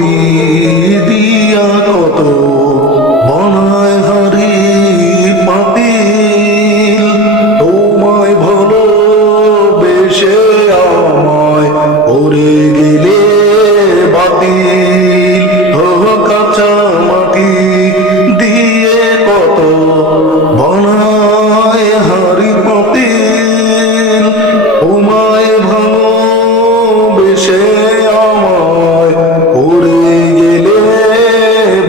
মাটি দিয়া কত বানায় হাড়ি পাতিল, তোমায় ভালোবেসে আমায় ওরে গেলে বাতিল। কাঁচা মাটি দিয়ে কত বানায় হাড়ি পাতিল, তোমায় ভালোবেসে আমায় ওরে গেলে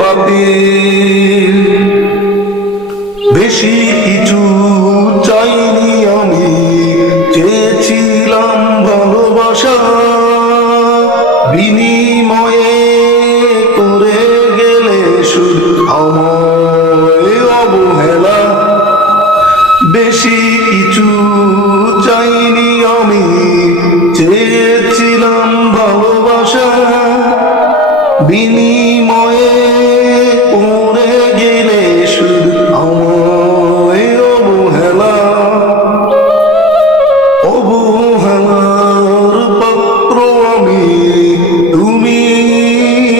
বাতিল। বেশি কিছু চাইনি আমি, চেয়েছিলাম ভালোবাসা, বিনিময়ে করে গেলে শুধু আমায় অবহেলা। বেশি কিছু চাইনি আমি, চেয়েছিলাম ভালোবাসা, বিনিময়ে করে গেলে শুধু আমায় অবহেলা। অবহেলার পাত্র আমি, তুমি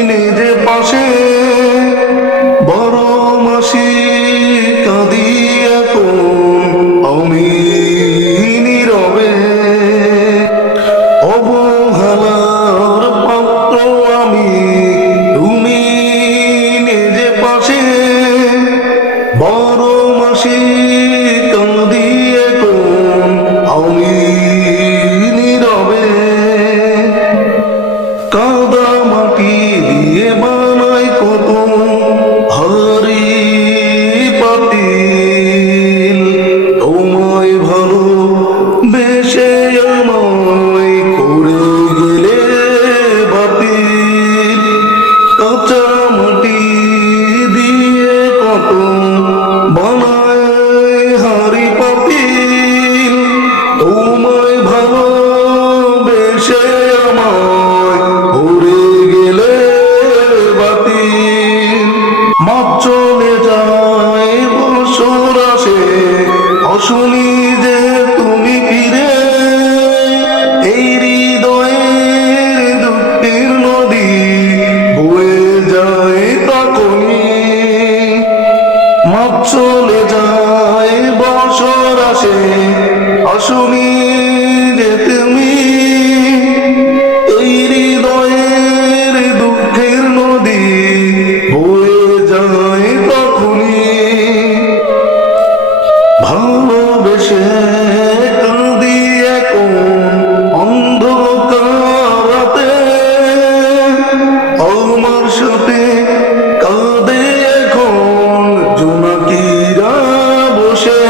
নিজে পাশে, বড় মাসি কাঁদি এখন আমি নীরবে। অবহেলার পাত্র আমি, তুমি নিজে পাশে, বড় মাসি কাঁদি এখন আমি নীরবে। কাদা মাটি দিয়ে বানাই কত হাড়ি পাতিল, তোমায় ভালোবেসে আমায় করে গেলে বাতিল। কাঁচা মাটি দিয়ে কত বানায় হাড়ি পাতিল, তোমায় ভালোবেসে আমায় উড়ে গেলে বাতিল। মাপ চলে যায় বছর আসে, অশুনি যে তুমি ফিরে, এই হৃদয়ের দুঃখের নদী বয়ে যায় তখনই। মাপ চলে যায় বছর আসে, অশুনি যে তুমি, এই হৃদয়ের দুঃখের নদী বয়ে যায় তখনই। ভালোবেসে কাঁদি এখন অন্ধকার রাতে, আমার সাথে কাঁদে এখন জোনাকিরা বসে।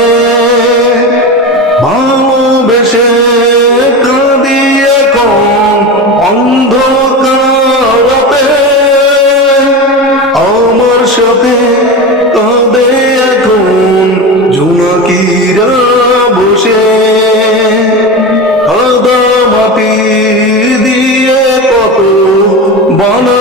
ভালোবেসে কাঁদি এখন অন্ধকার রাতে, আমার সাথে কাঁদে এখন জোনাকিরা বসে। কাদা মাটি দিয়ে কত বানা